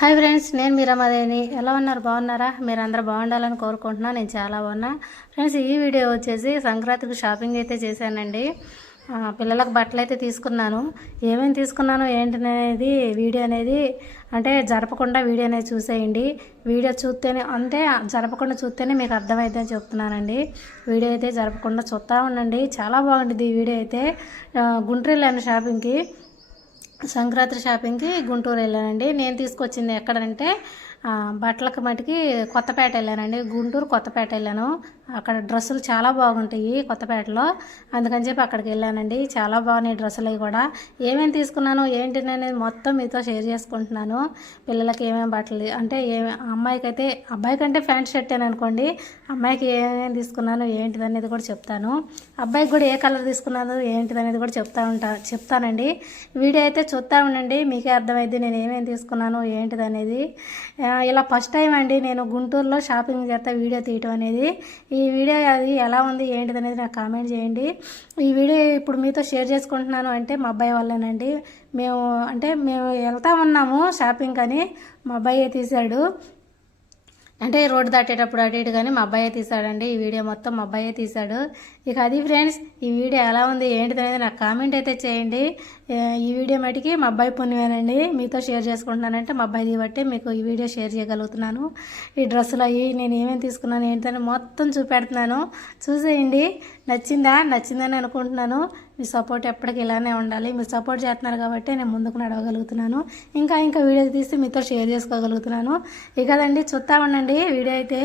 Hi friends నేను మీ రమాదేవిని ఎలా ఉన్నారు? బాగున్నారా? మీరు బాగుండాలని కోరుకుంటున్నా. నేను చాలా బాగున్నా. ఫ్రెండ్స్ ఈ వీడియో వచ్చేసి సంక్రాంతికి షాపింగ్ అయితే చేశానండి. పిల్లలకు బట్టలు అయితే తీసుకున్నాను. ఏమేమి తీసుకున్నాను ఏంటి అనేది వీడియో అనేది అంటే జరపకుండా వీడియో అనేది చూసేయండి. వీడియో చూస్తేనే అంటే జరపకుండా చూస్తేనే మీకు అర్థమైందని చెప్తున్నానండి. వీడియో అయితే జరపకుండా చూస్తూ ఉండండి. చాలా బాగుంటుంది ఈ వీడియో అయితే. గుంటూరు షాపింగ్కి. సంక్రాంతి షాపింగ్కి గుంటూరు వెళ్ళానండి. నేను తీసుకొచ్చింది ఎక్కడంటే బట్టలకు మటుకి కొత్తపేట వెళ్ళానండి. గుంటూరు కొత్తపేట వెళ్ళాను. అక్కడ డ్రెస్సులు చాలా బాగుంటాయి కొత్తపేటలో. అందుకని చెప్పి అక్కడికి వెళ్ళానండి. చాలా బాగున్నాయి డ్రెస్సులు అవి కూడా. ఏమేమి తీసుకున్నాను ఏంటి అనేది మొత్తం మీతో షేర్ చేసుకుంటున్నాను. పిల్లలకి ఏమేమి బట్టలు అంటే ఏమే అమ్మాయికి అయితే అబ్బాయికి అంటే ప్యాంట్ షర్ట్ అని అనుకోండి. అమ్మాయికి ఏమేమి తీసుకున్నాను ఏంటిది అనేది కూడా చెప్తాను. అబ్బాయికి కూడా ఏ కలర్ తీసుకున్నాను ఏంటిది అనేది కూడా చెప్తా ఉంటా చెప్తానండి. వీడియో అయితే చూస్తూ ఉండండి. మీకే అర్థమైంది నేను ఏమేమి తీసుకున్నాను ఏంటిది అనేది. ఇలా ఫస్ట్ టైం అండి నేను గుంటూరులో షాపింగ్ చేస్తా వీడియో తీయటం అనేది. ఈ వీడియో అది ఎలా ఉంది ఏంటిది అనేది నాకు కామెంట్ చేయండి. ఈ వీడియో ఇప్పుడు మీతో షేర్ చేసుకుంటున్నాను అంటే మా అబ్బాయి వల్లేనండి మేము అంటే మేము వెళ్తా ఉన్నాము షాపింగ్ అని మా అబ్బాయి తీశాడు అంటే రోడ్డు దాటేటప్పుడు అటు ఇటు కానీ మా అబ్బాయే తీసాడండి ఈ వీడియో మొత్తం మా అబ్బాయే తీశాడు. ఇక అది ఫ్రెండ్స్ ఈ వీడియో ఎలా ఉంది ఏంటిది అనేది నాకు కామెంట్ అయితే చేయండి. ఈ వీడియో మటుకి మా అబ్బాయి పుణ్యమేనండి. మీతో షేర్ చేసుకుంటున్నానంటే మా అబ్బాయిది బట్టి మీకు ఈ వీడియో షేర్ చేయగలుగుతున్నాను. ఈ డ్రెస్సులు అవి నేను ఏమేమి తీసుకున్నాను ఏంటని మొత్తం చూపెడుతున్నాను. చూసేయండి. నచ్చిందా? నచ్చిందని అనుకుంటున్నాను. మీ సపోర్ట్ ఎప్పటికీ ఇలానే ఉండాలి. మీరు సపోర్ట్ చేస్తున్నారు కాబట్టి నేను ముందుకు నడవగలుగుతున్నాను. ఇంకా ఇంకా వీడియో తీసి మీతో షేర్ చేసుకోగలుగుతున్నాను. ఇక కదండి చూస్తా ఉండండి. వీడియో అయితే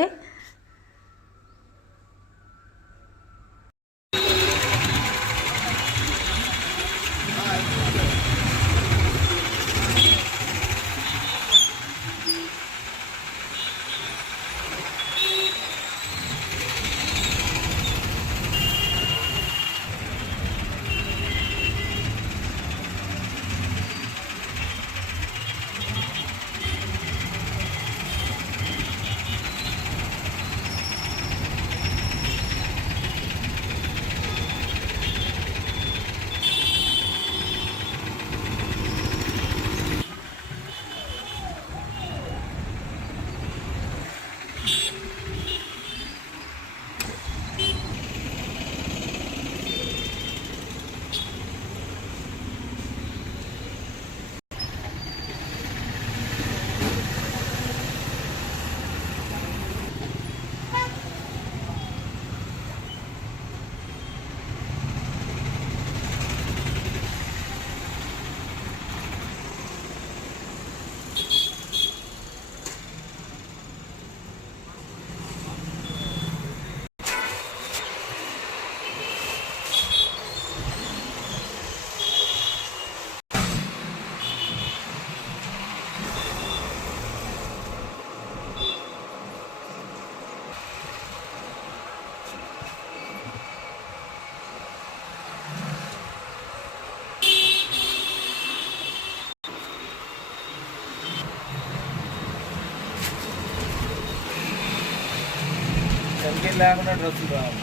సంఖ్యలు లేకుండా డ్రెస్సులు రావాలి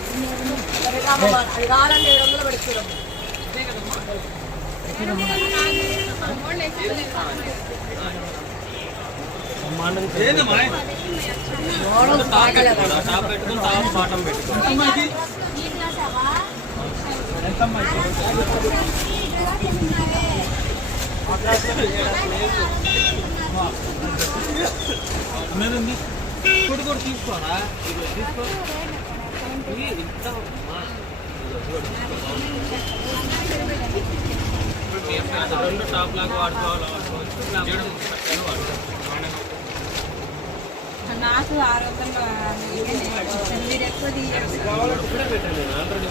అది కావాలంటే ఏడు వందలు పెడుతున్నాం తీసుకోరా తీసుకో రెండు టాప్ లాగా వాడుకోవాలి వాడుకోవచ్చు నాకు ఆరు వందలు మీరు ఎక్కువ తీయచ్చు ఇప్పుడే ఓపెన్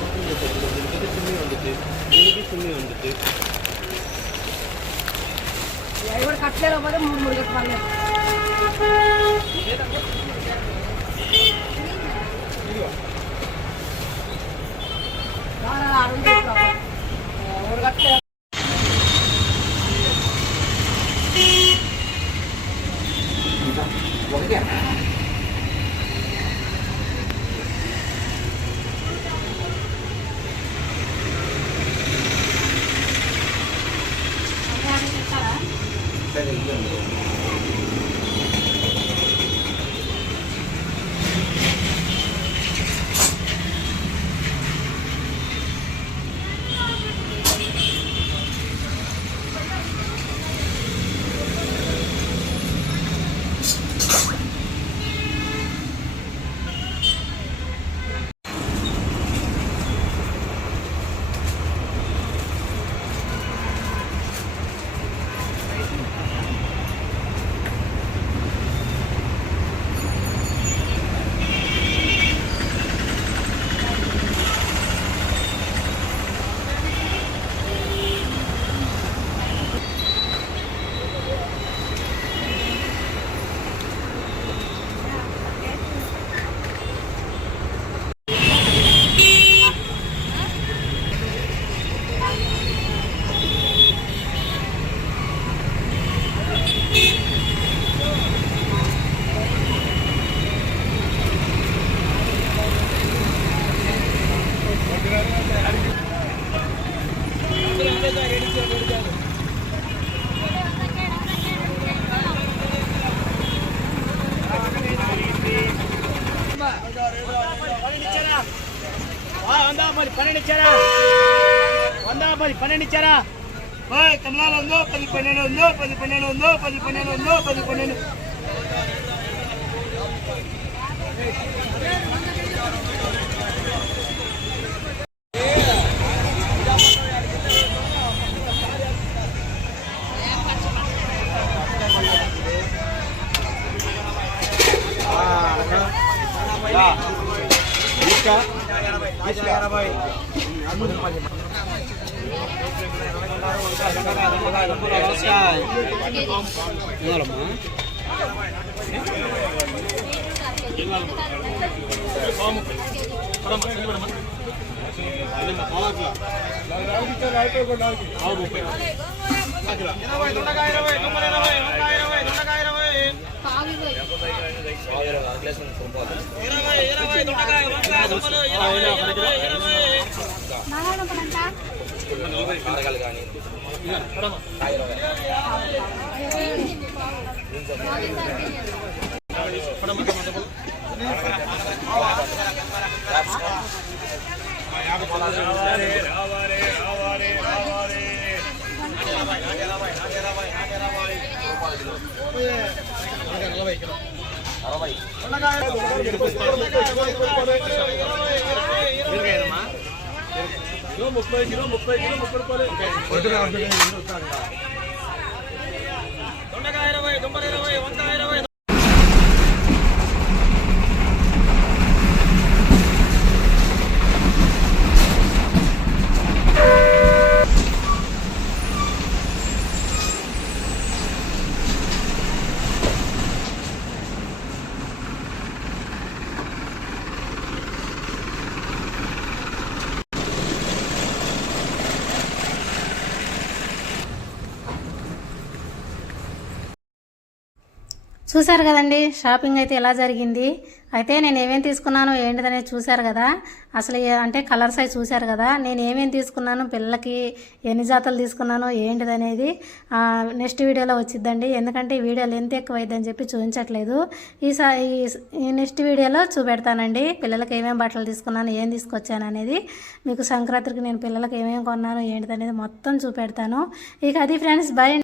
దీనికి దీనికి కట్టలేరు మూడు మూడు చెప్పాలి కట్టి పర్లేదు ఆరు వందలు ఒకటి కట్టలేదు వంద పది పన్నెండు ఇచ్చారా? వంద పది పన్నెండు ఇచ్చారా? కమలాలు ఉందో పది పన్నెండు ఉందో పది పన్నెండు ఉందో పది పన్నెండు ఉందో పది పన్నెండు ఇరవై ఇరవై దొండకాయ వంకాయ దుమ్మలు ఇరవై ఇరవై ఇరవై ఆరగలు కానీ కాయలు అరవై ముప్పై కిలో ముప్పై కిలో ముప్పై రూపాయలు. దొండకాయ ఇరవై దొండకాయ ఇరవై వంకాయ ఇరవై. చూశారు కదండి షాపింగ్ అయితే ఎలా జరిగింది? అయితే నేను ఏమేమి తీసుకున్నాను ఏంటిదనేది చూశారు కదా? అసలు అంటే కలర్స్ అవి చూశారు కదా? నేను ఏమేమి తీసుకున్నాను పిల్లలకి ఎన్ని జాతలు తీసుకున్నాను ఏంటిదనేది నెక్స్ట్ వీడియోలో వచ్చిద్దండి. ఎందుకంటే ఈ వీడియో లెంత్ ఎక్కువ చెప్పి చూపించట్లేదు. ఈ ఈ- ఈ నెక్స్ట్ వీడియోలో చూపెడతానండి పిల్లలకి ఏమేమి బట్టలు తీసుకున్నాను ఏం తీసుకొచ్చాను అనేది. మీకు సంక్రాంతికి నేను పిల్లలకి ఏమేమి కొన్నాను ఏంటిదనేది మొత్తం చూపెడతాను. ఇక అది ఫ్రెండ్స్ బై